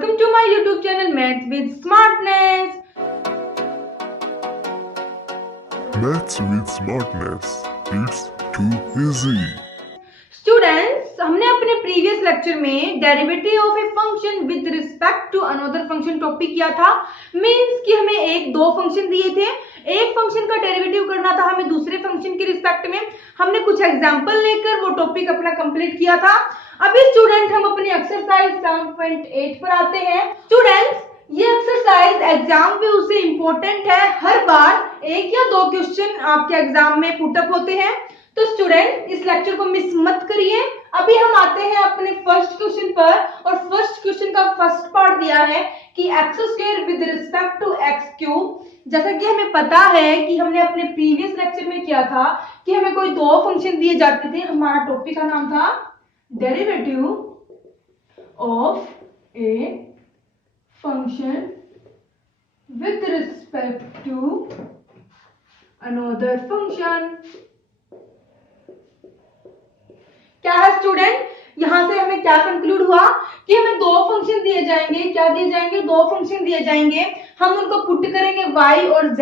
Welcome to my YouTube channel Maths with Smartness. Maths with Smartness. It's too easy. Students, हमने अपने previous lecture में derivative of a function with respect to another function topic किया था। Means कि हमें दो function दिए थे, एक फंक्शन का डेरिवेटिव करना था हमें दूसरे फंक्शन के रिस्पेक्ट में। हमने कुछ एग्जांपल लेकर वो टॉपिक अपना कंप्लीट किया था। अभी स्टूडेंट हम अपनी एक्सरसाइज 7.8 पर आते हैं। स्टूडेंट्स, ये एक्सरसाइज एग्जाम पे उससे इंपॉर्टेंट है। हर बार एक या दो क्वेश्चन आपके एग्जाम में पुटअप होते हैं, तो स्टूडेंट इस लेक्चर को मिस मत करिए। अभी हम आते हैं अपने फर्स्ट क्वेश्चन पर, और फर्स्ट क्वेश्चन का फर्स्ट पार्ट दिया है कि x square with respect to x cube. जैसा कि हमें पता है कि हमने अपने प्रीवियस लेक्चर में किया था कि हमें कोई दो फंक्शन दिए जाते थे। हमारा टॉपिक का नाम था derivative of a function with respect to another function. क्या है स्टूडेंट, यहां से हमें क्या कंक्लूड हुआ कि हमें दो फंक्शन दिए जाएंगे। क्या दिए जाएंगे? दो फंक्शन दिए जाएंगे। हम उनको पुट करेंगे y और z।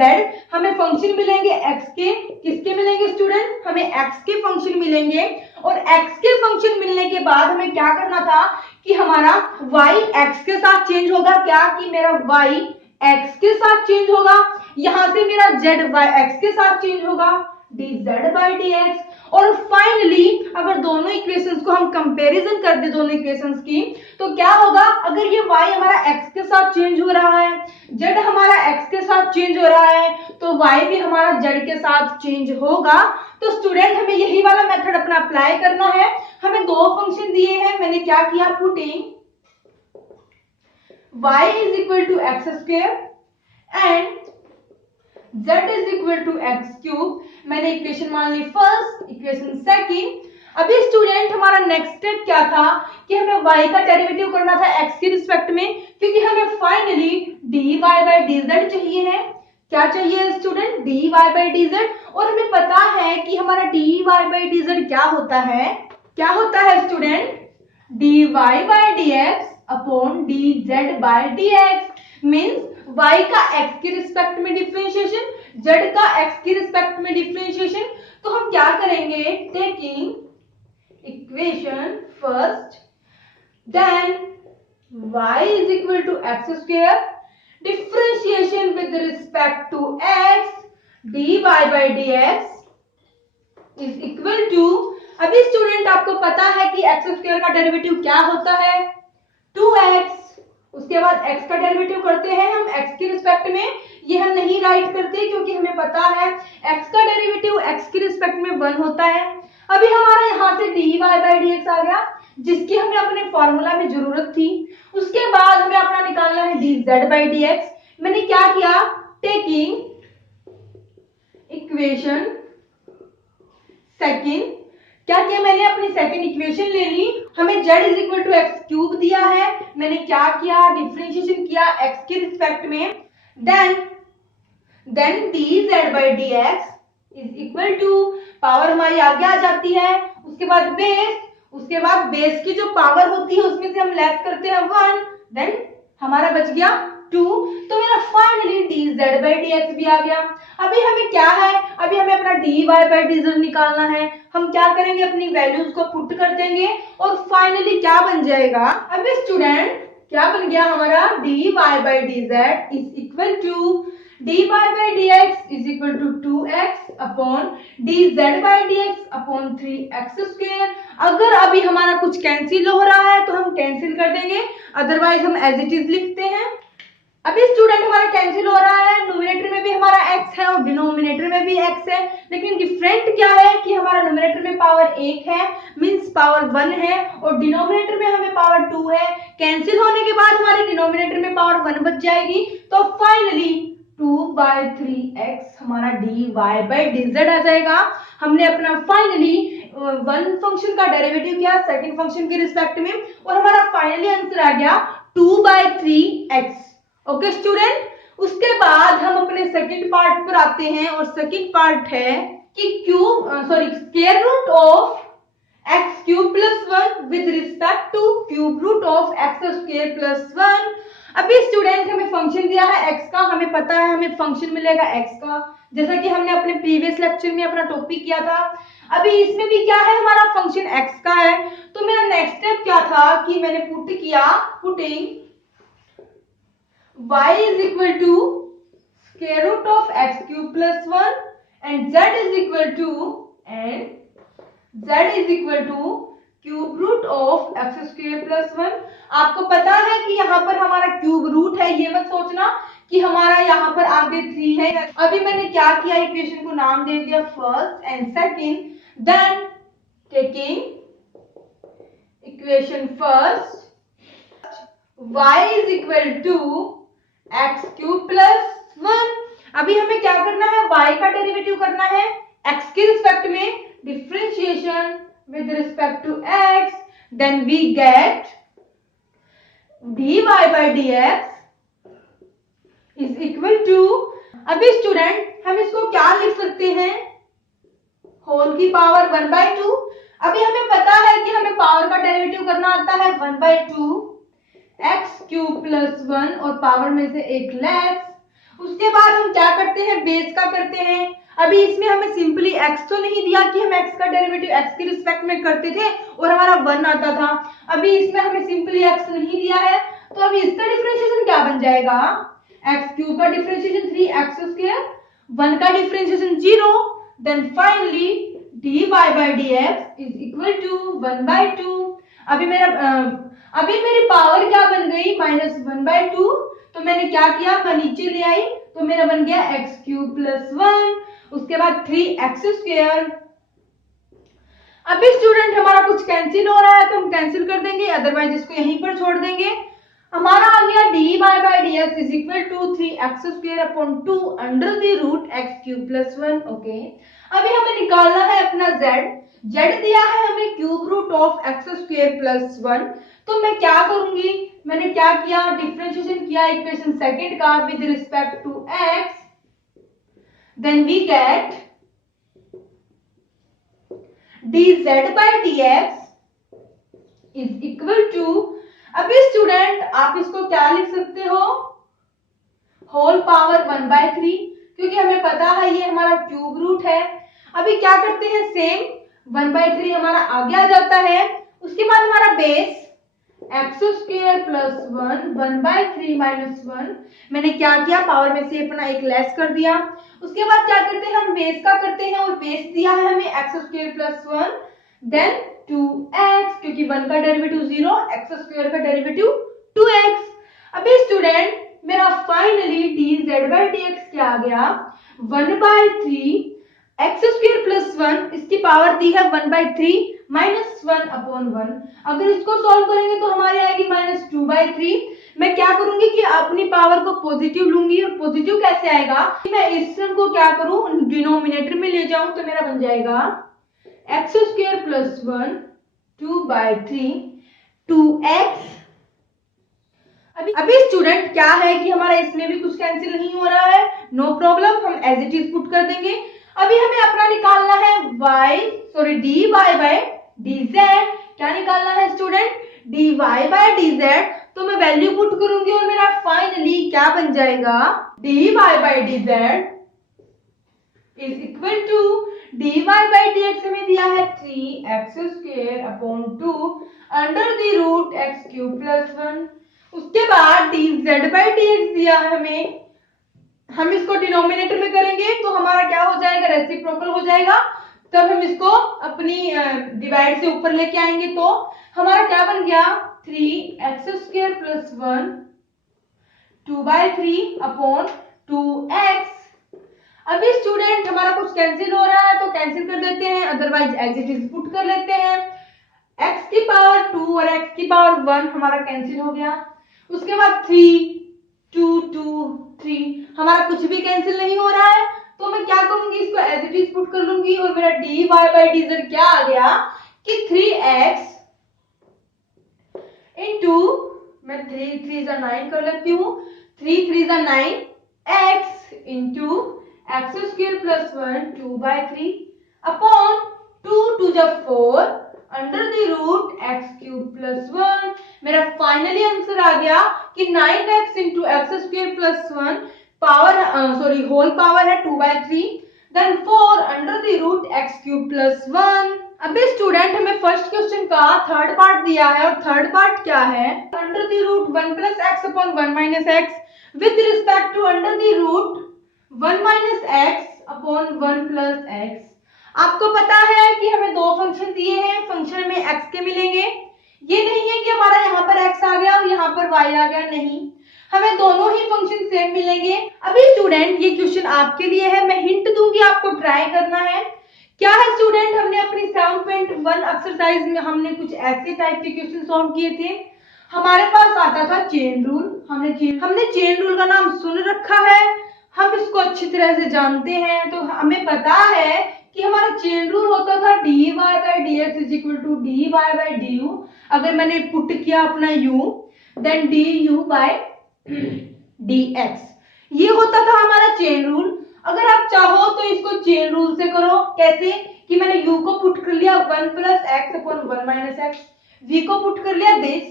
हमें फंक्शन मिलेंगे x के। किसके मिलेंगे स्टूडेंट? हमें x के फंक्शन मिलेंगे। और x के फंक्शन मिलने के बाद हमें क्या करना था कि हमारा y x के साथ चेंज होगा। क्या कि मेरा y x के साथ चेंज होगा। यहां से मेरा z y x के साथ चेंज होगा, dz by dx। और फाइनली अगर दोनों इक्वेशंस को हम कंपैरिजन कर दे दोनों इक्वेशंस की, तो क्या होगा? अगर ये y हमारा x के साथ चेंज हो रहा है, z हमारा x के साथ चेंज हो रहा है, तो y भी हमारा z के साथ चेंज होगा। तो स्टूडेंट हमें यही वाला मेथड अपना अप्लाई करना है। हमें दो फंक्शन दिए हैं, मैंने क्या किया? Putting y is equal to x square and z is equal to x cube. मैंने इक्वेशन मान ली फर्स्ट, इक्वेशन सेकंड। अभी स्टूडेंट हमारा नेक्स्ट स्टेप क्या था कि हमें y का डेरिवेटिव करना था x के रिस्पेक्ट में, क्योंकि हमें फाइनली dy by dz चाहिए है। क्या चाहिए स्टूडेंट? dy by dz। और हमें पता है कि हमारा dy by dz क्या होता है? क्या होता है student? dy by dx upon dz by dx। Means y का x के रिस्पेक्ट में डिफरेंशिएशन, z का x के रिस्पेक्ट में डिफरेंशिएशन। तो हम क्या करेंगे? Taking equation first, then y is equal to x square, differentiation with respect to x, dy by dx is equal to. अभी स्टूडेंट आपको पता है कि एक्स स्क्वायर का डेरिवेटिव क्या होता है? 2x। उसके बाद x का डेरिवेटिव करते हैं हम x के रिस्पेक्ट में। ये हम नहीं राइट करते क्योंकि हमें पता है x का डेरिवेटिव x के रिस्पेक्ट में 1 होता है। अभी हमारा यहाँ से dy by dx आ गया, जिसकी हमें अपने फॉर्मूला में जरूरत थी। उसके बाद हमें अपना निकालना है dz by dx। मैंने क्या किया? टेकिंग इक्वेशन सेकंड, क्या किया मैंने? अपनी सेकंड इक्वेशन ले ली। हमें z is equal to x cube दिया है। मैंने क्या किया? डिफरेंशिएशन किया x के रिस्पेक्ट में। Then dz by dx is equal to, power हमारी आगे आ जाती है। उसके बाद बेस, उसके बाद बेस की जो पावर होती है उसमें से हम लेस करते हैं 1, देन हमारा बच गया 2। तो मेरा फाइनली dz by dx भी आ गया। अभी हमें क्या है? अभी हमें अपना dy by dz निकालना है। हम क्या करेंगे? अपनी वैल्यूज को पुट कर देंगे और फाइनली क्या बन जाएगा? अभी स्टूडेंट क्या बन गया हमारा? dy by dz is equal to dy by dx is equal to 2x upon dz by dx upon 3x square. अगर अभी हमारा कुछ कैंसिल हो रहा है तो हम कैंसिल कर देंगे, अदरवाइज हम एज इट इज लिखते हैं। अभी स्टूडेंट हमारा कैंसिल हो रहा है, न्यूमरेटर में भी हमारा x है और डिनोमिनेटर में भी x है, लेकिन डिफरेंट क्या है कि हमारा न्यूमरेटर में पावर 1 है, मींस पावर 1 है, और डिनोमिनेटर में हमें पावर 2 है। कैंसिल होने के बाद हमारे डिनोमिनेटर में पावर 1 बच जाएगी। तो फाइनली 2/3x हमारा dy by dz आ जाएगा। हमने अपना फाइनली वन फंक्शन का डेरिवेटिव किया सेकंड फंक्शन के रिस्पेक्ट में, और हमारा फाइनली आंसर आ गया 2/3x। ओके स्टूडेंट, उसके बाद हम अपने सेकंड पार्ट पर आते हैं, और सेकंड पार्ट है कि square root of x cube plus 1 with respect to cube root of x square plus 1। अभी स्टूडेंट हमें फंक्शन दिया है x का, हमें पता है हमें फंक्शन मिलेगा x का, जैसा कि हमने अपने प्रीवियस लेक्चर में अपना टॉपिक किया था। अभी इसमें भी क्या है, हमारा फंक्शन x का है। तो मेरा नेक्स्ट स्टेप क्या था कि मैंने putting y is equal to square root of x cube plus 1 and z is equal to cube root of x square plus 1। आपको पता है कि यहाँ पर हमारा क्यूब रूट है, ये मत सोचना कि हमारा यहाँ पर आगे 3 है। अभी मैंने क्या किया, इक्वेशन को नाम दे दिया first and second, then taking equation first y is equal to x cube plus 1। अभी हमें क्या करना है, y का डेरिवेटिव करना है x के रिस्पेक्ट में, differentiation with respect to x, then we get dy by dx is equal to, अभी स्टूडेंट हम इसको क्या लिख सकते हैं, होल की पावर 1/2। अभी हमें पता है कि हमें पावर का डेरिवेटिव करना आता है 1/2 x क्यूब प्लस 1 और पावर में से एक लेस। उसके बाद हम क्या करते हैं, बेस का करते हैं। अभी इसमें हमें सिंपली x तो नहीं दिया कि हम x का डेरिवेटिव x के रिस्पेक्ट में करते थे और हमारा 1 आता था। अभी इसमें हमें सिंपली x नहीं दिया है, तो अभी इसका डिफरेंशिएशन क्या बन जाएगा, x क्यूब का डिफरेंशिएशन 3x स्क्वायर, 1 का differentiation 0, then finally dy by dx is equal to 1/2। अभी मेरी पावर क्या बन गई, -1/2। तो मैंने क्या किया, मैं नीचे ले आई, तो मेरा बन गया x क्यूब प्लस 1, उसके बाद 3x स्क्वायर। अभी स्टूडेंट हमारा कुछ कैंसिल हो रहा है तो हम कैंसिल कर देंगे, अदरवाइज इसको यहीं पर छोड़ देंगे। हमारा आ गया dy by dx is equal to 3x square upon 2 under the root x cube plus 1। Okay, अभी हमें निकालना है अपना z दिया है हमें cube root of x square plus 1। तो मैं क्या करूंगी, मैंने क्या किया, डिफरेंशिएशन किया इक्वेशन सेकंड का with respect to x, then we get dz by dx is equal to, अभी स्टूडेंट आप इसको क्या लिख सकते हो, होल पावर 1/3, क्योंकि हमें पता है ये हमारा क्यूब रूट है। अभी क्या करते हैं, सेम 1/3 हमारा आगे आ जाता है। उसके बाद हमारा base x square plus 1 1/3 minus 1, मैंने क्या किया, पावर में से अपना एक लेस कर दिया। उसके बाद क्या करते हैं, हम बेस का करते हैं और बेस दिया है हमें x square plus 1, then 2x, क्योंकि 1 का डेरिवेटिव 0, x स्क्वायर का डेरिवेटिव 2x। अभी स्टूडेंट मेरा फाइनली dz by dx क्या आ गया, 1/3 x स्क्वायर प्लस 1, इसकी पावर दी है 1/3 माइनस 1/1। अगर इसको सॉल्व करेंगे तो हमारी आएगी -2/3। मैं क्या करूंगी कि अपनी पावर को पॉजिटिव लूंगी, और पॉजिटिव कैसे आएगा, मैं इस टर्म को क्या करूं, डिनोमिनेटर में ले जाऊं, तो मेरा बन जाएगा x स्क्वायर प्लस 1 2/3 2x। अभी स्टूडेंट क्या है कि हमारा इसमें भी कुछ कैंसिल नहीं हो रहा है, नो प्रॉब्लम, हम एज इट इज पुट कर देंगे। अभी हमें अपना निकालना है dy by dz। क्या निकालना है स्टूडेंट, dy by dz। तो मैं वैल्यू पुट करूंगी और मेरा फाइनली क्या बन जाएगा, dy by dz is equal to dy by dx हमें दिया है 3x square upon 2 under the root x cube plus 1। उसके बाद dz by dx दिया है हमें, हम इसको डिनोमिनेटर में करेंगे तो हमारा क्या हो जाएगा, रेसिप्रोकल हो जाएगा। तब हम इसको अपनी डिवाइड से ऊपर लेके आएंगे, तो हमारा क्या बन गया, 3x square plus 1 2/3 upon 2x। अभी स्टूडेंट हमारा कुछ कैंसिल हो रहा है तो कैंसिल कर देते हैं, otherwise as it is put कर लेते हैं। x की पावर 2 और x की पावर 1 हमारा कैंसिल हो गया। उसके बाद 3 2 2 3, हमारा कुछ भी कैंसिल नहीं हो रहा है, तो मैं क्या करूंगी, इसको एज इट इज पुट कर लूंगी और मेरा dy by dz क्या आ गया कि 3x इंटू, मैं 3 3 9 कर लेती हूँ, 3 3 9 x into x square plus 1 2/3 upon 2 2 4 under the root x cube plus 1। मेरा फाइनली आंसर आ गया कि 9x into x square plus 1 power whole power है 2/3, then 4 under the root x cube plus 1। अभी स्टूडेंट हमें फर्स्ट क्वेश्चन का third part दिया है, और थर्ड पार्ट क्या है, under the root 1 plus x upon 1 minus x with respect to under the root 1 minus x upon 1 plus x. आपको पता है कि हमें दो फंक्शन दिए हैं, फंक्शन में एक्स के मिलेंगे। ये नहीं है कि हमारा यहाँ पर एक्स आ गया और यहाँ पर वाई आ गया, नहीं, हमें दोनों ही फंक्शन सेम मिलेंगे। अभी स्टूडेंट ये क्वेश्चन आपके लिए है, मैं हिंट दूंगी, आपको ट्राई करना है। क्या है स्टूडेंट, हमने अपनी 7.1 एक्सरसाइज में हमने कुछ ऐसे टाइप के क्वेश्चन सॉल्व किए थे। हमारे पास आता था चेन रूल, हमने चेन रूल का नाम सुन रखा है, हम इसको अच्छी तरह से जानते हैं, तो हमें पता है कि हमारा चेन रूल होता था dy by dx is equal to dy by du। अगर मैंने पुट किया अपना u, then du by dx, ये होता था हमारा चेन रूल। अगर आप चाहो तो इसको चेन रूल से करो, कैसे कि मैंने u को पुट कर लिया 1 plus x upon 1 minus x, v को पुट कर लिया दिस।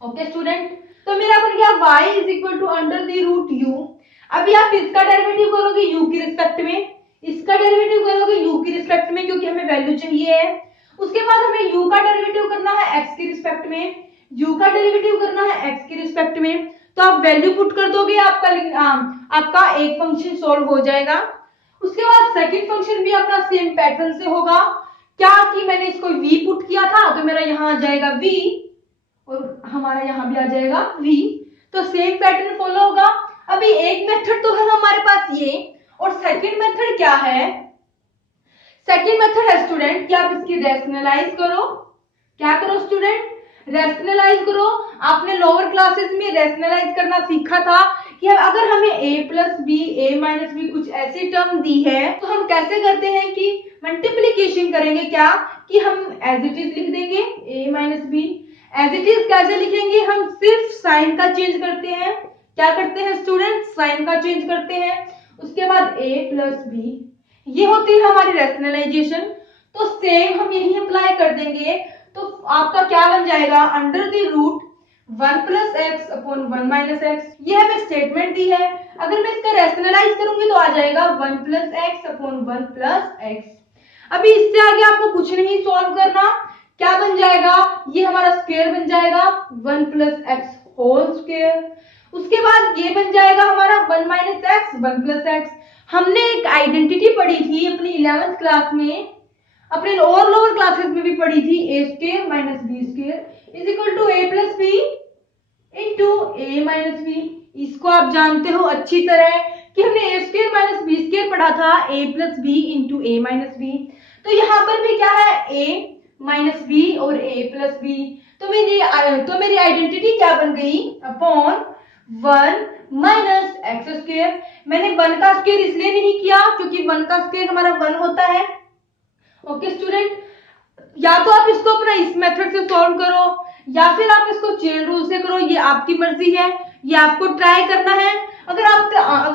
ओके स्टूडेंट, तो मेरा बन गया y is equal to under the root u। अभी आप इसका डेरिवेटिव करोगे u की रिस्पेक्ट में, इसका डेरिवेटिव करोगे u की रिस्पेक्ट में, क्योंकि हमें वैल्यू चाहिए है। उसके बाद हमें u का डेरिवेटिव करना है x की रिस्पेक्ट में, u का डेरिवेटिव करना है x की रिस्पेक्ट में। तो आप वैल्यू पुट कर दोगे, आपका एक फंक्शन सॉल्व हो जाएगा। उसके बाद सेकंड फंक्शन भी अपना सेम पैटर्न से होगा, क्या कि मैंने इसको v पुट किया था, तो मेरा यहाँ आ जाएगा v और हमारा यहाँ भी आ जाएगा v, तो सेम पैटर्न फॉलो होगा। अभी एक मेथड तो है हमारे पास ये, और सेकंड मेथड क्या है, सेकंड मेथड है स्टूडेंट कि आप इसकी रैशनलाइज करो। क्या करो स्टूडेंट, रैशनलाइज करो। आपने लोअर क्लासेस में रैशनलाइज करना सीखा था कि अगर हमें a plus b a minus b कुछ ऐसी टर्म दी है, तो हम कैसे करते हैं कि मल्टीप्लीकेशन करेंगे, क्या कि हम एज इट इज लिख देंगे a minus b. As it is कैसे लिखेंगे, हम सिर्फ साइन का चेंज करते हैं। क्या करते हैं स्टूडेंट, साइन का चेंज करते हैं। उसके बाद a प्लस बी, ये होती है हमारी रैशनलाइजेशन। तो सेम हम यही अप्लाई कर देंगे, तो आपका क्या बन जाएगा, under the root 1 plus x upon 1 minus x, ये हमें स्टेटमेंट दी है। अगर मैं इसका रैशनलाइज करूंगी तो आ जाएगा 1 plus x upon 1 plus x. अभी इससे आगे आपको कुछ नहीं सॉल्व करना, क्या बन जाएगा, ये हमारा स्क्वायर बन जाएगा 1 प्लस एक्स होल स्क्वायर। उसके बाद ये बन जाएगा हमारा 1 माइनस एक्स 1 प्लस एक्स। हमने एक आइडेंटिटी पढ़ी थी अपनी 11th क्लास में, अपने और लोअर क्लासेस में भी पढ़ी थी, A square minus B square is equal to A plus B into A minus B. इसको आप जानते हो अच्छी तरह कि हमने A square minus B square पढ़ा था, A plus B into A minus B. तो यहाँ पर भी क्या है, ए माइनस बी और ए प्लस बी। तो मेरी आइडेंटिटी क्या बन गई, अपॉन 1 माइनस एक्स स्क्वायर। मैंने 1 का स्क्वायर इसलिए नहीं किया क्योंकि 1 का स्क्वायर हमारा 1 होता है। ओके स्टूडेंट, या तो आप इसको अपना इस मेथड से सॉल्व करो, या फिर आप इसको चेन रूल से करो, ये आपकी मर्जी है, ये आपको ट्राई करना है। अगर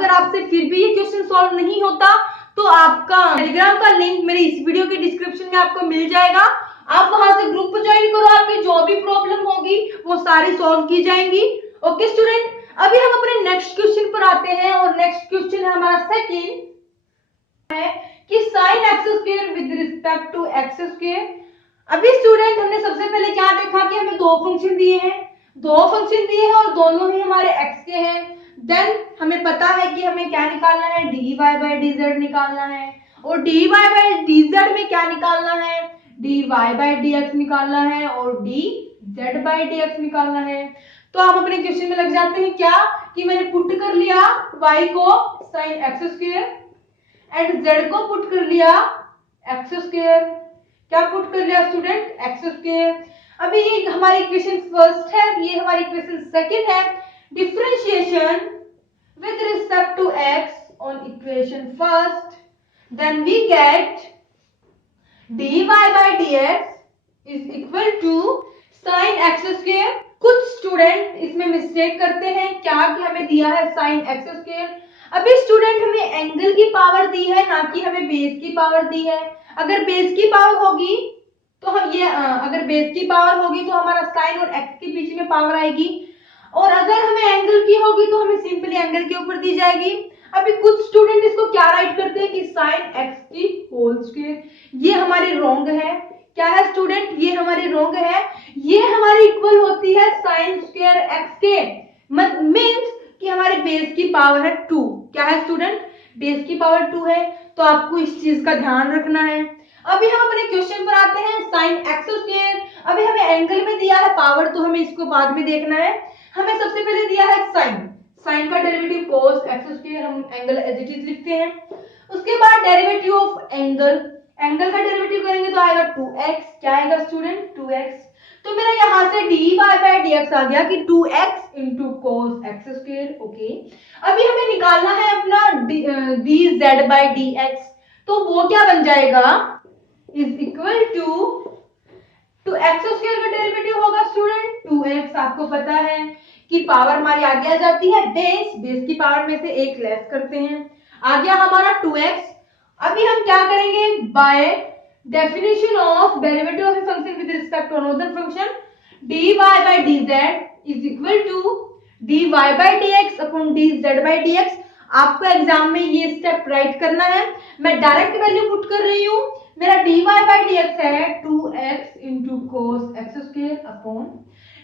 आपसे फिर भी ये क्वेश्चन सॉल्व नहीं होता, तो आपका टेलीग्राम का लिंक मेरे इस वीडियो के डिस्क्रिप्शन में आपको मिल जाएगा। आप वहां से ग्रुप ज्वाइन करो, आपकी जो भी प्रॉब्लम होगी वो सारी सॉल्व की जाएंगी। ओके स्टूडेंट, अभी हम अपने नेक्स्ट क्वेश्चन पर आते हैं, और नेक्स्ट क्वेश्चन है हमारा सेकंड है कि sin x square with respect to x square. अभी स्टूडेंट हमने सबसे पहले क्या देखा कि हमें दो फंक्शन दिए हैं और दोनों ही हमारे x के हैं। देन हमें पता है कि हमें क्या निकालना है, dy by dz निकालना है, और dy by dz में क्या निकालना है, dy by dx निकालना है, और dz by dx निकालना है। तो आप अपने क्वेश्चन में लग जाते हैं, क्या कि मैंने पुट कर लिया y को sin x square and z को पुट कर लिया एक्स स्क्वायर। क्या पुट कर लिया स्टूडेंट, एक्स स्क्वायर। अभी ये हमारी इक्वेशन फर्स्ट है, ये हमारी इक्वेशन सेकंड है। Differentiation with respect to x on equation first, then we get dy by dx is equal to sin x square. कुछ स्टूडेंट इसमें मिस्टेक करते हैं, क्या कि हमें दिया है sin x स्क्वायर। अभी स्टूडेंट हमें एंगल की पावर दी है, ना कि हमें बेस की पावर दी है। अगर बेस की पावर होगी तो हम ये अगर बेस की पावर होगी तो हमारा साइन और एक्स के बीच में पावर आएगी, और अगर हमें एंगल की होगी तो हमें सिंपली एंगल के ऊपर दी जाएगी। अभी कुछ स्टूडेंट इसको क्या राइट करते हैं कि साइन एक्स की होल स्क्वायर, ये हमारी रॉन्ग है। क्या है स्टूडेंट, ये हमारी रॉन्ग है, ये हमारी इक्वल होती है साइन स्क्वायर एक्स के, मींस कि हमारे बेस की पावर है 2। क्या है स्टूडेंट, बेस की पावर 2 है, तो आपको इस चीज का ध्यान रखना है। अभी हम अपने क्वेश्चन पर आते हैं, साइन एक्स स्क्वायर। अभी हमें एंगल में दिया है पावर, तो हमें इसको बाद में देखना है। हमें सबसे पहले दिया है साइन, साइन का डेरिवेटिव cos एक्स स्क्वायर, हम एंगल एज इट इज लिखते हैं। उसके बाद डेरिवेटिव ऑफ एंगल, एंगल का डेरिवेटिव करेंगे तो आएगा 2x। क्या आएगा स्टूडेंट, 2x। तो मेरा यहाँ से dy बाय dx आ गया कि 2x into cos x square. Okay, अभी हमें निकालना है अपना dz बाय dx, तो वो क्या बन जाएगा, is equal to x square का डेरिवेटिव होगा स्टूडेंट 2x। आपको पता है कि पावर हमारी आगे आ जाती है, बेस की पावर में से एक लेस करते हैं, आ गया हमारा 2x। अभी हम क्या करेंगे, by definition of derivative of a function with respect to another function, dy by dz is equal to dy by dx upon dz by dx। आपको एग्जाम में ये स्टेप राइट करना है, मैं डायरेक्ट वैल्यू पुट कर रही हूं। मेरा dy बाय dx है 2x into cos x square upon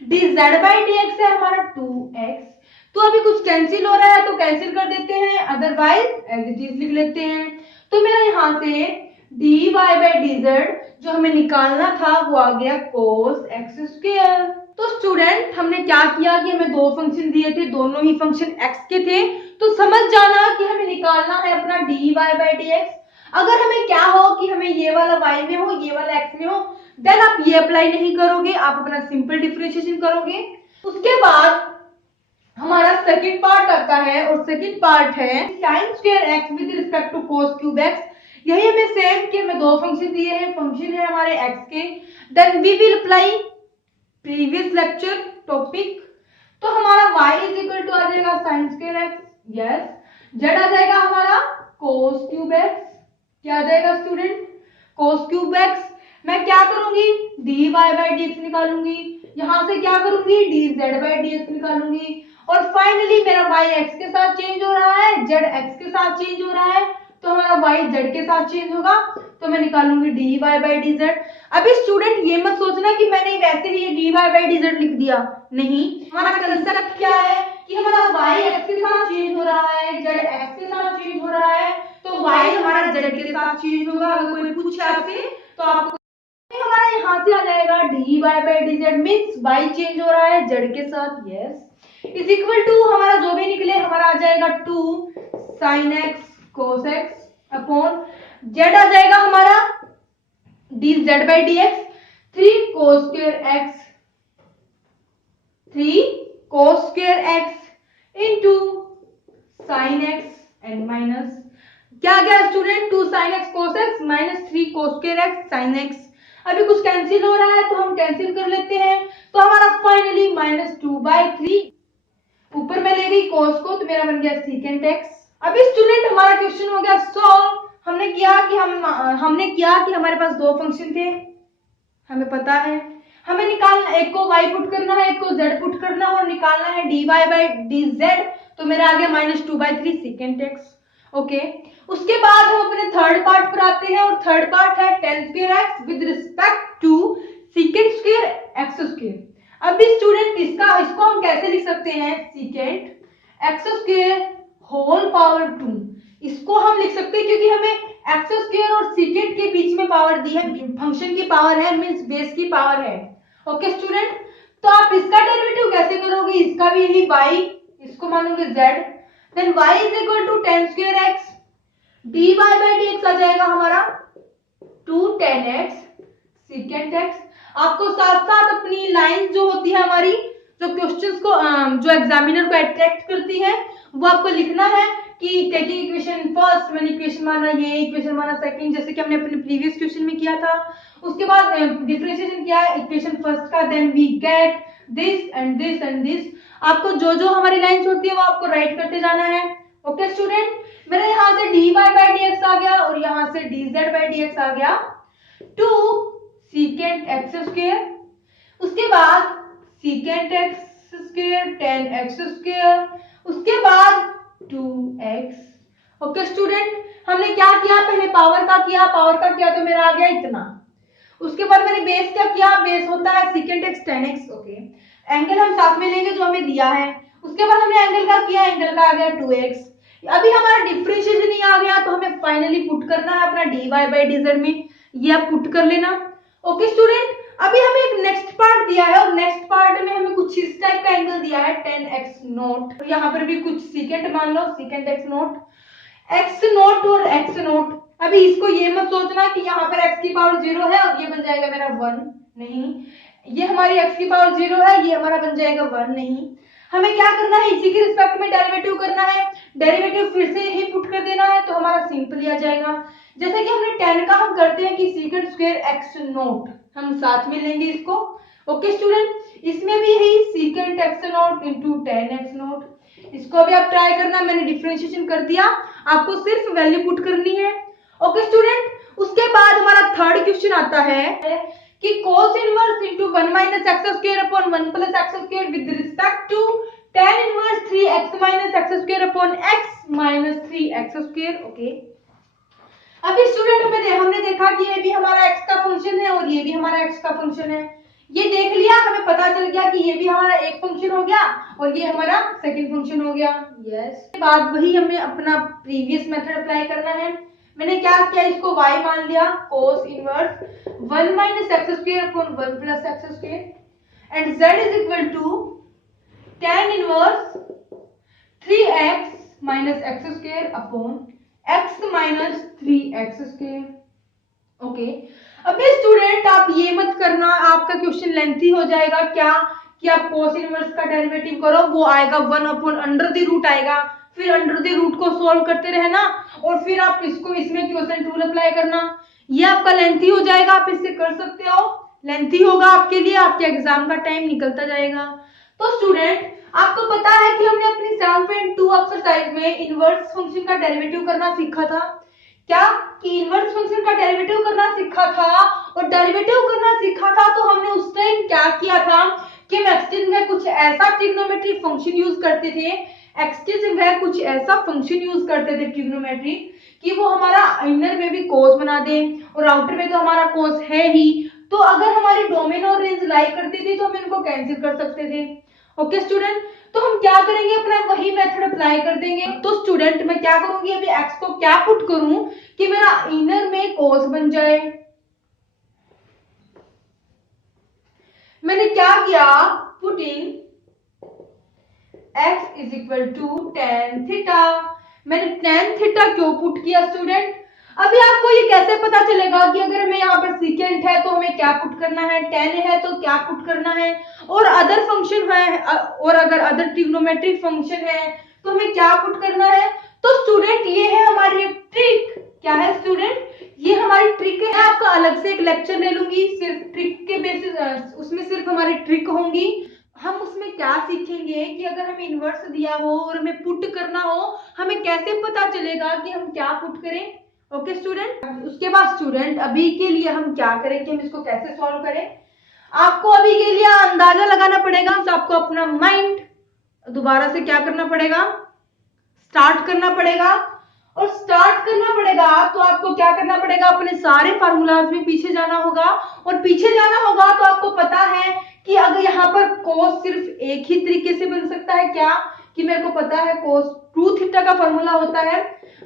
dz by dx है हमारा 2x। तो अभी कुछ कैंसिल हो रहा है तो कैंसिल कर देते हैं, अदरवाइज एज इट इज लिख लेते हैं। तो मेरा यहाँ से dy बाय dz जो हमें निकालना था वो आ गया cos एक्स स्क्वायर। तो स्टूडेंट हमने क्या किया कि हमें दो फंक्शन दिए थे, दोनों ही फंक्शन x के थे, तो समझ जाना कि हमें निकालना है अपना dy बाय dx। अगर हमें क्या हो कि हमें ये वाला y में हो, ये वाला x में हो, देन आप ये अप्लाई नहीं करोगे, आप अपना सिंपल डिफरेंशिएशन करोगे। उसके बाद हमारा सेकंड पार्ट आता है, और सेकंड पार्ट है sin square x with respect to cos cube x। यही हमें सेम कि हमें दो फंक्शन दिए हैं, फंक्शन है हमारे x के, then we will apply previous lecture topic. तो हमारा y इज इक्वल टू आ जाएगा sin square x, yes, z आ जाएगा हमारा cos क्यूब x। क्या आ जाएगा स्टूडेंट, cos क्यूब x। मैं क्या करूंगी, dy बाय dx निकालूंगी, यहां से क्या करूंगी, dz बाय dx निकालूंगी, और फाइनली मेरा y x के साथ चेंज हो रहा है, z x के साथ चेंज हो रहा है, तो हमारा y z के साथ चेंज होगा, तो मैं निकालूंगी dy बाय dz। अभी स्टूडेंट ये मत सोचना कि मैंने वैसे ही ये dy बाय dz लिख दिया, नहीं, हमारा कंसेप्ट क्या है कि हमारा y x के साथ चेंज हो रहा है, z x के साथ चेंज हो रहा है, तो y हमारा z के साथ चेंज होगा। अगर कोई पूछे आपसे तो आपको हमारा यहाँ से आ जाएगा dy by dz means y change हो रहा है z के साथ, यस, इज इक्वल टू हमारा जो भी निकले हमारा आ जाएगा 2 sin x cos x upon z आ जाएगा हमारा dz by dx 3 cos square x into sin x and minus क्या गया student, 2 sin x cos x minus 3 cos square x sin x। अभी कुछ कैंसिल हो रहा है तो हम कैंसिल कर लेते हैं, तो हमारा फाइनली -2/3, ऊपर में ले गई cos को तो मेरा बन गया secant x। अभी स्टूडेंट हमारा क्वेश्चन हो गया सॉल्व। हमने किया कि हमारे पास दो फंक्शन थे, हमें पता है, हमें निकालना, एक को y पुट करना है, एक को z पुट करना है, और निकालना है dy बाय dz, तो मेरा आ गया -2/3 secant x। ओके, उसके बाद हम अपने थर्ड पार्ट पर आते हैं, और थर्ड पार्ट है tan square x with respect to secant square x square. अभी स्टूडेंट इसको हम कैसे लिख सकते हैं, secant x square whole power 2, इसको हम लिख सकते हैं क्योंकि हमें एक्स स्क्वायर और secant के बीच में पावर दी है, फंक्शन की पावर है, मींस बेस की पावर है। ओके स्टूडेंट, तो आप इसका डेरिवेटिव कैसे करोगे, इसका भी यही y, इसको मानोगे z, then y is equal to tan square x, dy by dx आ जाएगा हमारा 2 tan x secant x। आपको साथ साथ अपनी लाइन जो होती है हमारी, जो क्वेश्चंस को जो एग्जामिनर को अट्रैक्ट करती है, वो आपको लिखना है कि टेकिंग इक्वेशन फर्स्ट, मैंने इक्वेशन माना ये, इक्वेशन माना सेकंड, जैसे कि हमने अपने प्रीवियस क्वेश्चन में किया था। उसके बाद डिफरेंशिएशन किया है इक्वेशन फर्स्ट का, then we get this and this and this. आपको जो जो हमारी लाइंस होती है वो आपको राइट करते जाना है। ओके स्टूडेंट, मेरा यहाँ से dy बाय dx आ गया और यहाँ से dz बाय dx आ गया 2 सीकेंट एक्स स्क्वायर, उसके बाद secant x square ten x square, उसके बाद 2x। ओके स्टूडेंट, हमने क्या किया, पहले पावर का किया, तो मेरा आ गया इतना। उसके बाद मैंने बेस क्या किया, बेस होता है secant x ten x. Okay, angle हम साथ में लेंगे जो हमें दिया है। उसके बाद हमने एंगल का किया, एंगल का आ गया 2x। अभी हमारा डिफरेंशिएशन नहीं आ गया तो हमें फाइनली पुट करना है अपना dy बाई dz में, ये आप पुट कर लेना। ओके स्टूडेंट, अभी हमें एक नेक्स्ट पार्ट दिया है और नेक्स्ट पार्ट में हमें कुछ इस टाइप का एंगल दिया है 10x नोट, यहाँ पर भी कुछ सीकेंट मान लो, secant x nought, x nought और x नोट। अभी इसको ये मत सोचना कि यहाँ पर x की पावर 0 है और ये बन जाएगा मेरा 1, नहीं, ये हमारी x की पावर 0 है, ये हमारा बन जाएगा 1, नहीं। हमें क्या करना है, इसी के रिस्पेक्ट में डेरिवेटिव करना है, डेरिवेटिव फिर से ही पुट कर देना है तो हमारा सिंपली आ जाएगा। जैसे कि हमने 10 का हम करते हैं कि सीकेंट स्क्वायर x नोट, हम साथ में लेंगे इसको। ओके स्टूडेंट, इसमें भी यही secant x note into 10x note, इसको भी आप ट्राई करना, मैंने डिफरेंशिएशन कर दिया, आपको सिर्फ वैल्यू पुट करनी है। ओके स्टूडेंट, उसके बाद हमारा थर्ड क्वेश्चन आता है कि cos inverse into 1 minus x square upon 1 plus x square with respect to tan inverse 3x minus x square upon x minus 3x square. Okay, अभी student हमने देखा कि ये भी हमारा x का फंक्शन है और ये भी हमारा x का फंक्शन है, ये देख लिया, हमें पता चल गया कि ये भी हमारा एक फंक्शन हो गया और ये हमारा सेकंड फंक्शन हो गया। यस, बाद वही हमें अपना प्रीवियस मेथड अप्लाई करना है। मैंने क्या किया, इसको y मान लिया, cos inverse 1 minus x square upon 1 plus x square and z is equal to tan inverse 3x minus x square upon x minus 3x square. Okay, अभी स्टूडेंट आप ये मत करना, आपका क्वेश्चन लेंथी हो जाएगा क्या कि आप cos इनवर्स का डेरिवेटिव करो, वो आएगा 1 अपॉन अंडर द रूट आएगा, फिर अंडर द रूट को सॉल्व करते रहना और फिर आप इसको इसमें क्वोशिएंट रूल अप्लाई करना, ये आपका लेंथी हो जाएगा। आप इससे कर सकते हो, लेंथी होगा आपके लिए, आपके एग्जाम का टाइम निकलता जाएगा। तो स्टूडेंट, आपको पता है कि हमने अपनी 7.2 एक्सरसाइज में इनवर्स फंक्शन का डेरिवेटिव करना सीखा था, क्या कि इनवर्स फंक्शन का डेरिवेटिव करना सीखा था, और डेरिवेटिव करना सीखा था तो हमने उस टाइम क्या किया था कि हम एक्स की जगह कुछ ऐसा ट्रिग्नोमेट्रिक फंक्शन यूज करते थे, एक्स की जगह कुछ ऐसा फंक्शन यूज करते थे ट्रिग्नोमेट्रिक कि वो हमारा इनर में भी कोस बना दे और आउटर में तो हमारा कोस है ही, तो अगर हमारी डोमेन और रेंज लाई करती थी तो हम इनको कैंसिल कर सकते थे। ओके स्टूडेंट, तो हम क्या करेंगे, अपना वही मेथड अप्लाई कर देंगे। तो स्टूडेंट, मैं क्या करूंगी, अभी x को क्या पुट करूं कि मेरा इनर में कोस बन जाए। मैंने क्या किया, putting x is equal to tan theta. मैंने tan थीटा क्यों पुट किया स्टूडेंट, अभी आपको ये कैसे पता चलेगा कि अगर हमें यहाँ पर सीकेंट है तो हमें क्या पुट करना है, tan है तो क्या पुट करना है, और अदर फंक्शन है और अगर अदर ट्रिग्नोमेट्रिक फंक्शन है तो हमें क्या पुट करना है। तो स्टूडेंट, ये है हमारी एक ट्रिक। क्या है स्टूडेंट, ये हमारी ट्रिक है। आपका अलग से एक लेक्चर ले लूंगी सिर्फ ट्रिक के बेसिस, उसमें सिर्फ हमारी ट्रिक होंगी। हम उसमें क्या सीखेंगे कि अगर हमें इनवर्स दिया हो और हमें पुट करना हो, हमें कैसे पता चलेगा कि हम क्या पुट करें। ओके स्टूडेंट, उसके बाद स्टूडेंट अभी के लिए हम क्या करें कि हम इसको कैसे सॉल्व करें, आपको अभी के लिए अंदाजा लगाना पड़ेगा, तो आपको अपना माइंड दोबारा से क्या करना पड़ेगा, स्टार्ट करना पड़ेगा। और स्टार्ट करना पड़ेगा तो आपको क्या करना पड़ेगा, अपने सारे फार्मूलाज में पीछे जाना होगा, और पीछे जाना होगा तो आपको पता है कि अगर यहाँ पर कोस सिर्फ एक ही तरीके से बन सकता है, क्या कि मेरे को पता है कोस 2 थीटा का फॉर्मूला होता है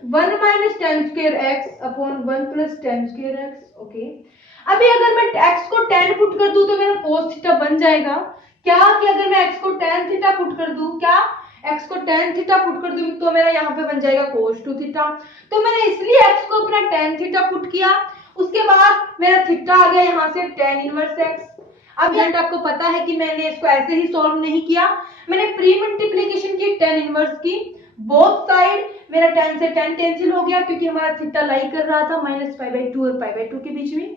1 minus tan square x upon 1 plus tan square x। Okay, अभी अगर मैं x को tan पुट कर दूं तो मेरा cos थीटा बन जाएगा, क्या कि अगर मैं x को tan थीटा पुट कर दूं, क्या x को tan थीटा पुट कर दूं तो मेरा यहाँ पे बन जाएगा cos 2 थीटा। तो मैंने इसलिए x को अपना tan थीटा पुट किया, उसके बाद मेरा थीटा आ गया यहाँ से tan इनवर्स x। अब यहाँ आपको पता है कि मैंने इसको ऐसे ही सॉल्व नहीं किया, मैंने प्री मल्टीप्लीकेशन की tan इनवर्स की, बोथ साइड मेरा tan से tan कैंसिल हो गया क्योंकि हमारा थीटा लाई कर रहा था -π/2 और π/2 के बीच में,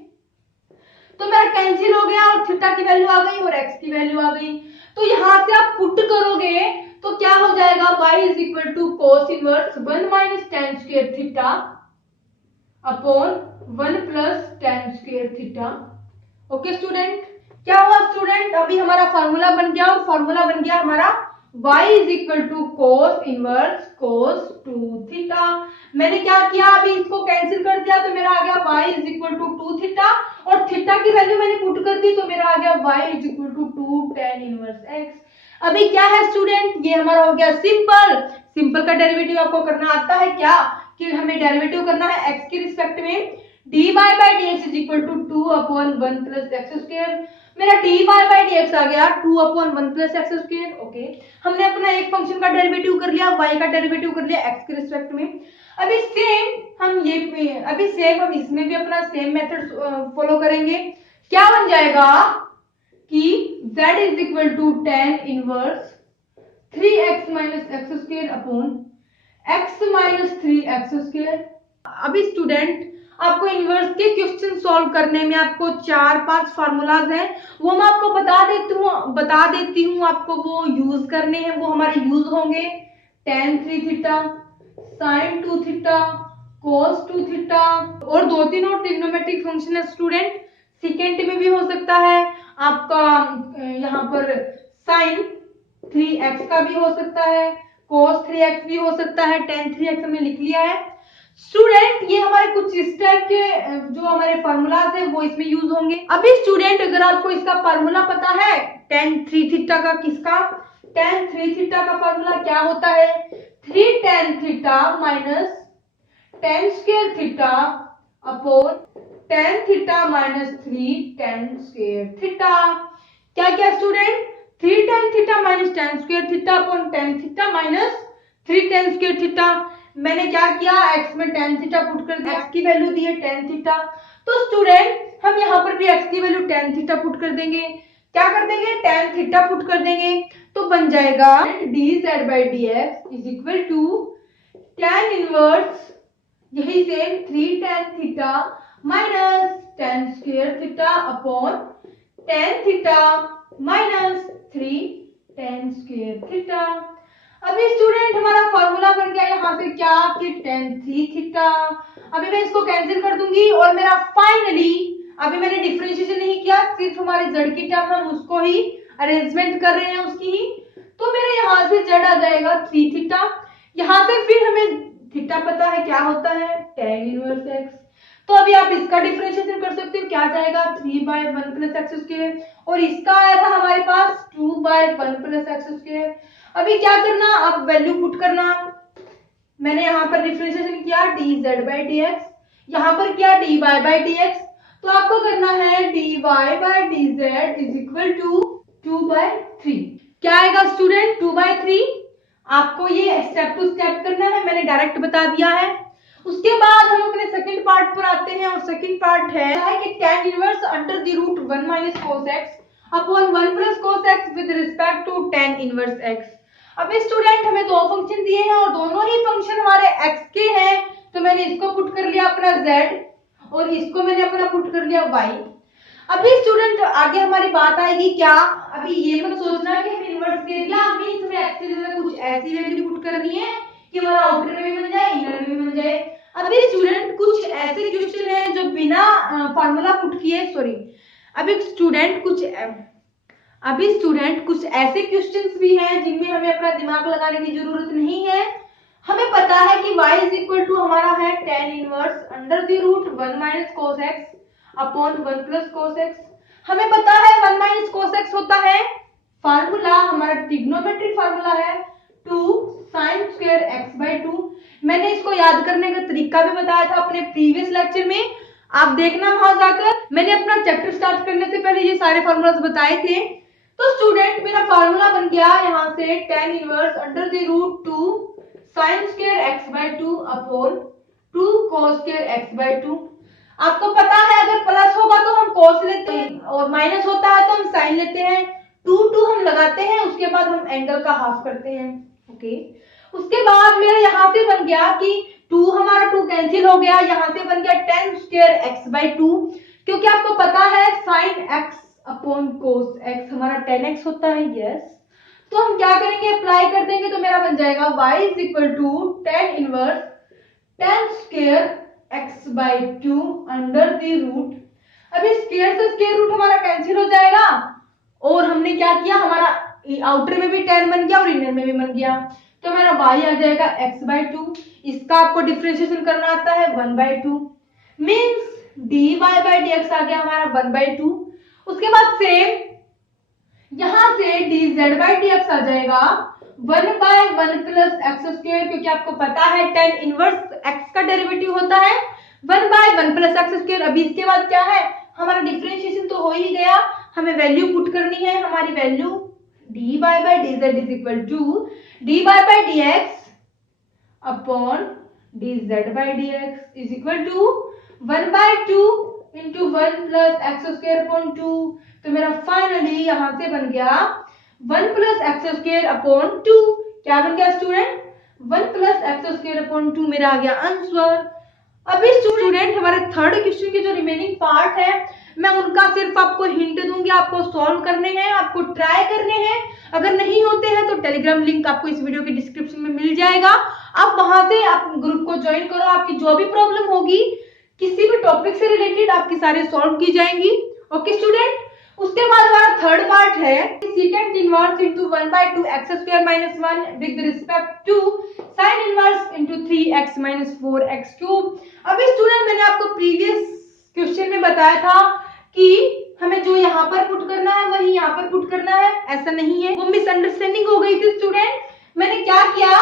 तो मेरा कैंसिल हो गया और थीटा की वैल्यू आ गई और x की वैल्यू आ गई। तो यहाँ से आप पुट करोगे तो क्या हो जाएगा, y is equal to cos inverse 1 minus tan square theta upon 1 plus tan square theta. Okay student, क्या हुआ स्टूडेंट, अभी हमारा फॉर्मूला बन गया और फॉर्मूला बन गया हमारा y is equal to cos inverse cos 2 theta. मैंने क्या किया, अभी इसको कैंसिल कर दिया तो मेरा आ गया y is equal to 2 theta और थीटा की वैल्यू मैंने पुट कर दी तो मेरा आ गया y is equal to 2 tan inverse x। अभी क्या है स्टूडेंट, ये हमारा हो गया सिंपल। सिंपल का डेरिवेटिव आपको करना आता है क्या, कि हमें डेरिवेटिव करना है x के रिस्पेक्ट में। dy by dx is equal to 2 upon 1 plus x square. मेरा dy by dx आ गया 2 upon 1 plus x square. Okay, हमने अपना एक फंक्शन का डेरिवेटिव कर लिया, y का डेरिवेटिव कर लिया x के रिस्पेक्ट में। अभी सेम हम इसमें भी अपना सेम मेथड फॉलो करेंगे। क्या बन जाएगा कि z is equal to tan inverse 3x minus x square upon x minus 3x square. अभी स्टूडेंट आपको इनवर्स के क्वेश्चन सॉल्व करने में आपको 4-5 फार्मूलाज हैं, वो मैं आपको बता देती हूँ आपको वो यूज करने हैं। वो हमारे यूज होंगे tan 3 theta, sin 2 theta, cos 2 theta और 2-3 और ट्रिग्नोमेट्रिक फंक्शन है स्टूडेंट। सेकेंड में भी हो सकता है आपका यहाँ पर sin 3x का भी हो सकता है, cos 3x भी हो सकता है, tan 3x हमने लिख लिया है। स्टूडेंट ये हमारे कुछ इस टाइप के जो हमारे फार्मूलाज है वो इसमें यूज होंगे। अभी स्टूडेंट अगर आपको इसका फार्मूला पता है tan 3 थीटा का, किसका, tan 3 थीटा का फार्मूला क्या होता है, 3 tan theta minus tan square theta upon tan theta minus 3 tan square theta. क्या क्या student, 3 tan theta minus tan square theta upon tan theta minus 3 tan square theta. मैंने क्या किया, x में tan थीटा पुट कर दिया, x की value दी है tan थीटा, तो स्टूडेंट हम यहाँ पर भी x की वैल्यू tan थीटा पुट कर देंगे। क्या कर देंगे, tan थीटा पुट कर देंगे तो बन जाएगा dz by dx is equal to tan inverse यही same 3 tan theta minus tan square theta upon tan theta minus 3 tan square theta. अभी स्टूडेंट हमारा फॉर्मूला बन गया यहाँ से क्या, कि tan 3 थीटा। अभी मैं इसको कैंसिल कर दूंगी और मेरा फाइनली, अभी मैंने डिफरेंशिएशन नहीं किया, सिर्फ हमारी z की टर्म हम उसको ही अरेंजमेंट कर रहे हैं उसकी ही, तो मेरे यहाँ से z आ जाएगा 3 थीटा। यहाँ से फिर हमें थीटा पता है क्या होता है, tan इनवर्स x। तो अभी आप इसका डिफरेंशिएशन कर सकते हो, क्या जाएगा 3 by 1 प्लस एक्स स्क्वायर और इसका आया था हमारे पास 2 by 1 प्लस एक्स स्क्वायर। अभी क्या करना, आप वैल्यू पुट करना। मैंने यहाँ पर डिफरेंशिएशन किया dz by dx, यहाँ पर किया dy by dx, तो आपको करना है dy by dz is equal to 2 by 3। क्या आएगा स्टूडेंट, 2 by 3। आपको ये स्टेप टू स्टेप करना है, मैंने डायरेक्ट बता दिया है। उसके बाद हम अपने सेकंड पार्ट पर आते हैं और सेकंड पार्ट है कि tan inverse under the root 1 minus cos x upon 1 plus cos x with respect to tan inverse x। अभी स्टूडेंट हमें दो फंक्शन दिए हैं और दोनों ही फंक्शन हमारे x के हैं, तो मैंने इसको पुट कर लिया अपना z और इसको मैंने अपना पुट कर लिया y। अभी स्टूडेंट आगे हमारी बात आएगी क्या, अभी ये मत सोचना कि हम इनवर्स दे दिया, मींस हमें x की जगह कुछ ऐसी वैल्यू पुट करनी है कि हमारा आउटर में भी बन जाए इनर में भी बन जाए। अभी स्टूडेंट कुछ ऐसे क्वेश्चन है जो बिना फार्मूला पुट किए, सॉरी अभी स्टूडेंट कुछ ऐसे क्वेश्चंस भी हैं जिनमें हमें अपना दिमाग लगाने की जरूरत नहीं है। हमें पता है कि y इज इक्वल टू हमारा है tan inverse under the root 1 minus cos x upon 1 plus cos x। हमें पता है 1 माइनस cos x होता है फार्मूला, हमारा ट्रिग्नोमेट्रिक फार्मूला है 2 sin स्क्वायर x by 2। मैंने इसको याद करने का तरीका भी बताया था अपने प्रीवियस लेक्चर में, आप देखना वहां जाकर। मैंने अपना चैप्टर स्टार्ट करने से पहले ये सारे फार्मूलाज बताए थे। तो स्टूडेंट मेरा फार्मूला बन गया यहाँ से tan inverse under the root 2 sin square x by 2 upon 2 cos square x by 2। आपको पता है अगर प्लस होगा तो हम cos लेते हैं और माइनस होता है तो हम sin लेते हैं। 2 हम लगाते हैं, उसके बाद हम एंगल का हाफ करते हैं। ओके, उसके बाद मेरा यहाँ से बन गया कि 2 हमारा 2 कैंसिल हो गया, यहाँ से बन गया tan स्क्वायर x by 2, क्योंकि आपको पता है sin x upon cos x हमारा tan x होता है। यस, तो हम क्या करेंगे, अप्लाई कर देंगे तो मेरा बन जाएगा y is equal to tan inverse tan square x by 2 under the root. अभी स्क्वायर से स्क्वायर रूट हमारा कैंसिल हो जाएगा और हमने क्या किया, हमारा आउटर में भी 10 बन गया और इनर में भी बन गया, तो मेरा y आ जाएगा x/2। इसका आपको डिफरेंशिएशन करना आता है 1/2 मींस dy/dx आ गया हमारा 1/2। उसके बाद सेम यहां से dz/dx आ जाएगा 1/1 प्लस एक्स स्क्वायर, क्योंकि आपको पता है tan इनवर्स x का डेरिवेटिव होता है 1/1 प्लस एक्स स्क्वायर। अभी इसके बाद क्या है, हमारा डिफरेंशिएशन तो हो ही गया, हमें वैल्यू पुट करनी है। हमारी value dy/dz is equal to dy/dx upon dz/dx is equal to 1/2 into 1 plus x square upon 2। तो मेरा फाइनली यहां से बन गया 1 प्लस एक्स स्क्वायर अपॉन 2। क्या बन गया student, 1 plus x square upon 2 मेरा आ गया आंसर। अभी स्टूडेंट हमारे थर्ड क्वेश्चन के जो रिमेनिंग पार्ट है मैं उनका सिर्फ आपको हिंट दूंगी, आपको सॉल्व करने हैं, आपको ट्राई करने हैं। अगर नहीं होते हैं तो टेलीग्राम लिंक आपको इस वीडियो के डिस्क्रिप्शन में मिल जाएगा, आप वहां से आप ग्रुप को ज्वाइन करो। आपकी जो भी प्रॉब्लम होगी किसी भी टॉपिक से रिलेटेड आपकी सारे सॉल्व की जाएंगी। ओके स्टूडेंट, उसके बाद हमारा थर्ड पार्ट है secant inverse into 1/2 x square minus 1 with respect to sin inverse into 3x minus 4x cube। अभी स्टूडेंट मैंने आपको प्रीवियस क्वेश्चन में बताया था कि हमें जो यहाँ पर पुट करना है वही यहाँ पर पुट करना है, ऐसा नहीं है, वो मिसअंडरस्टैंडिंग हो गई थी स्टूडेंट। मैंने क्या किया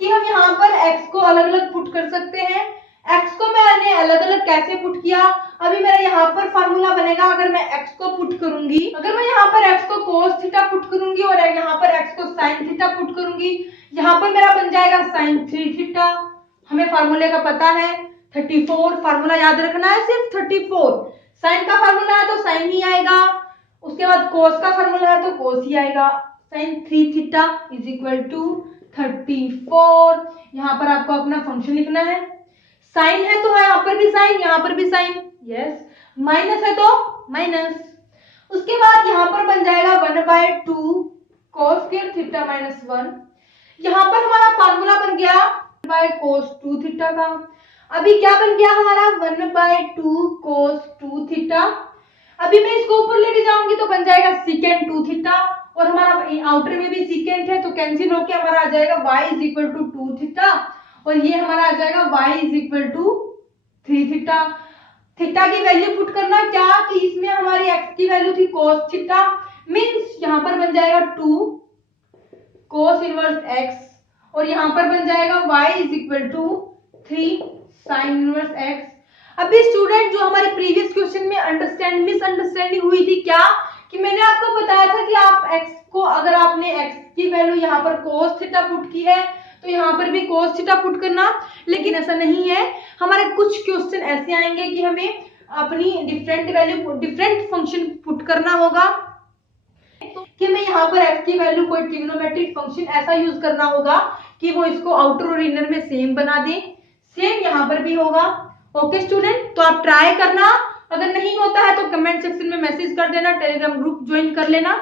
कि हम यहाँ पर x को अलग अलग पुट कर सकते हैं। x को मैंने अलग अलग कैसे पुट किया, अभी मेरा यहाँ पर फार्मूला बनेगा। अगर मैं x को पुट करूंगी, अगर मैं यहाँ पर x को cos थीटा पुट करूंगी और यहाँ पर x को sin थीटा पुट करूंगी, यहाँ पर मेरा बन जाएगा sin 3 थीटा। हमें फार्मूले का पता है 34, फार्मूला याद रखना है सिर्फ 34। साइन का फार्मूला है तो साइन ही आएगा, उसके बाद cos का फार्मूला है तो cos ही आएगा। sin 3 theta is equal to 34। यहाँ पर आपको अपना फंक्शन लिखना है, साइन है तो यहाँ पर भी साइन, यहाँ पर भी साइन, यस, माइनस है तो माइनस। उसके बाद यहाँ पर बन जाएगा 1/2 cos स्क्वायर थीटा माइनस 1। यहाँ पर हमारा फार्मूला बन गया बाय cos 2 थीटा का। अभी क्या बन गया हमारा 1/2 cos 2 थीटा। अभी मैं इसको ऊपर लेके जाऊंगी तो बन जाएगा secant 2 थीटा और हमारा आउटर में भी secant है तो कैंसिल होके हमारा आ जाएगा y is equal to 2 theta और ये हमारा आ जाएगा y is equal to 3 theta. Theta की वैल्यू पुट करना क्या कि इसमें हमारी x की वैल्यू थी cos थीटा मींस यहाँ पर बन जाएगा 2 cos इनवर्स x और यहाँ पर बन जाएगा y is equal to 3 sin inverse x। अभी स्टूडेंट जो हमारे प्रीवियस क्वेश्चन में मिसअंडरस्टैंडिंग हुई थी क्या कि मैंने आपको बताया था कि आप x को, अगर आपने x की वैल्यू यहाँ पर cos थीटा पुट की है तो यहाँ पर भी cos थीटा पुट करना, लेकिन ऐसा नहीं है। हमारे कुछ क्वेश्चन ऐसे आएंगे कि हमें अपनी different value different function put करना होगा कि मैं यहाँ पर x की वैल्यू कोई ट्रिग्नोमेट्रिक फंक्शन ऐसा यूज करना होगा कि वो इसको आउटर और इनर में सेम बना दे। सेम यहाँ पर भी होगा। ओके स्टूडेंट, तो आप ट्राई करना, अगर नहीं होता है तो कमेंट सेक्शन में मैसेज कर देना, टेलीग्राम ग्रुप ज्वाइन कर लेना।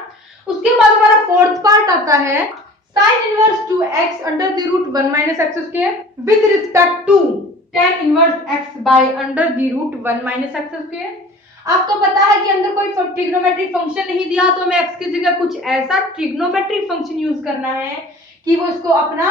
उसके बाद हमारा फोर्थ पार्ट आता है sin inverse 2x under the root 1 minus x square with respect to tan inverse x by under the root 1 minus x square. आपको पता है कि अंदर कोई ट्रिग्नोमेट्रिक फंक्शन नहीं दिया तो हमें x की जगह कुछ ऐसा ट्रिग्नोमेट्रिक फंक्शन यूज करना है कि वो इसको अपना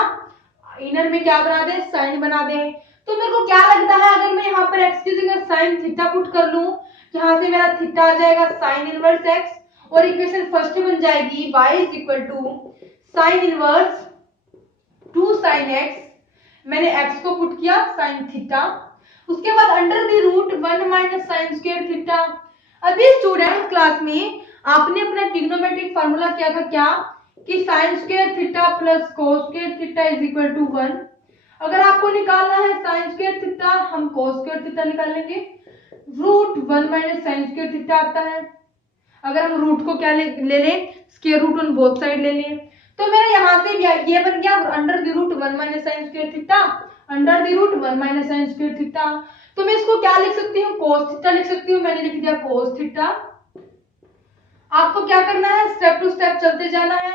इनर में क्या बना दे, साइन बना दे। तो मेरे को क्या लगता है अगर मैं यहाँ पर x की जगह साइन थीटा पुट कर लूं, यहाँ से मेरा थीटा आ जाएगा साइन इनवर्स x और इक्वेशन फर्स्ट बन जाएगी y is equal to sine inverse 2 sin x। मैंने x को पुट किया साइन थीटा, उसके बाद under the root 1 minus sine square theta. अभी स्टूडेंट क्लास में आपने अपना ट्रिग्नोमेट्रिक फार्मूला किया था क्या कि sine square theta plus cos square theta is equal to 1। अगर आपको निकालना है साइन स्क्वायर थीटा, हम कोस स्क्वायर थीटा निकाल लेंगे, root 1 minus sine square theta आता है। अगर हम रूट को क्या ले लें, square root on both side ले लें, तो मेरा यहाँ से ये बन गया under the root 1 minus sine square theta under the root 1 minus sine square theta. तो मैं इसको क्या लिख सकती हूँ, कोस थीटा लिख सकती हूँ। मैंने लिख दिया कोस थीटा। आपको क्या करना है, स्टेप टू स्टेप चलते जाना है,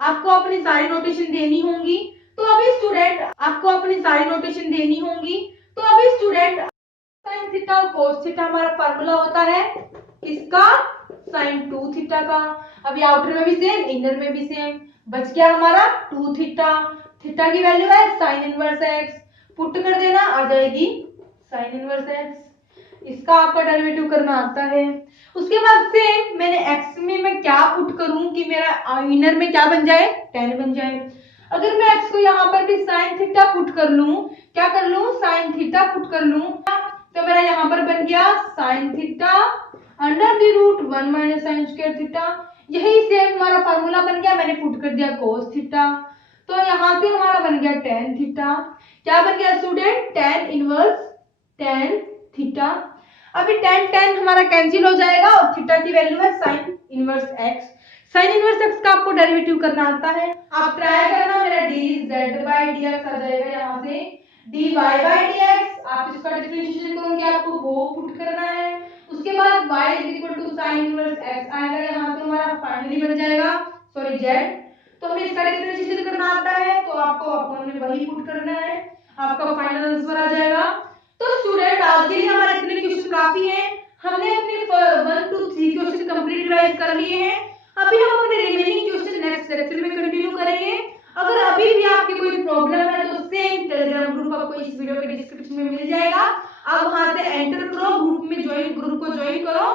आपको अपनी सारी नोटेशन देनी होंगी। तो अभी स्टूडेंट आपको अपनी सारी नोटेशन देनी होंगी। तो अभी स्टूडेंट साइन थीटा और कोस थीटा हमारा फार्मूला होता है किसका, साइन 2 थीटा का। अभी आउटर में भी सेम, इनर में भी सेम, बच गया हमारा 2 थीटा। थीटा की वैल्यू है साइन इनवर्स एक्स, पुट कर देना, आ जाएगी साइन इनवर्स एक्स। इसका आपका डेरिवेटिव करना आता है। उसके बाद सेम मैंने एक्स में मैं क्या पुट करूं कि मेरा इनर में क्या बन जाए, tan बन जाए। अगर मैं एक्स को यहाँ पर भी साइन थीटा पुट कर लूं, क्या कर लूं, साइन थीटा पुट कर लूं, तो मेरा यहाँ पर बन गया sine theta under the root 1 minus sine square theta. यही सेम हमारा फार्मूला बन गया, मैंने पुट कर दिया कोस थीटा, तो यहाँ से हमारा बन गया tan थीटा। क्या बन गया student, tan inverse tan theta. अभी tan हमारा कैंसिल हो जाएगा और थीटा की वैल्यू है sine inverse x. Sine inverse x का आपको डेरिवेटिव करना आता है, आप ट्राई करना, मेरा dz बाय dx आ जाएगा, यहाँ से dy बाय dx। आप इसका डिफरेंशिएशन करोगे, आपको वो पुट करना है। उसके बाद y is equal to sine inverse x आएगा, यहाँ से हमारा फाइनली बन जाएगा सॉरी z। तो हमें इसका डिफरेंशिएशन करना आता है, तो आपको अपॉन में वही पुट करना है, आपका फाइनल आंसर आ जाएगा। तो स्टूडेंट आज के लिए हमारे इतने क्वेश्चन काफी हैं, हमने अपने 1 to 3 क्वेश्चन कंप्लीट रिवाइज कर लिए हैं। अभी हम अपने रिमेनिंग क्वेश्चन नेक्स्ट लेक्चर में कंटिन्यू करेंगे। अगर अभी भी आपकी कोई प्रॉब्लम है तो सेम टेलीग्राम ग्रुप आपको इस वीडियो के डिस्क्रिप्शन में मिल जाएगा, आप वहां से एंटर करो, ग्रुप को ज्वाइन करो,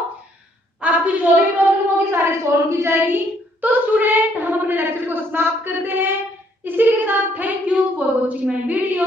आपकी जो भी प्रॉब्लम होगी सारी सॉल्व की जाएगी। तो स्टूडेंट हम अपने लेक्चर को समाप्त करते हैं इसी के साथ। Thank you for watching my video.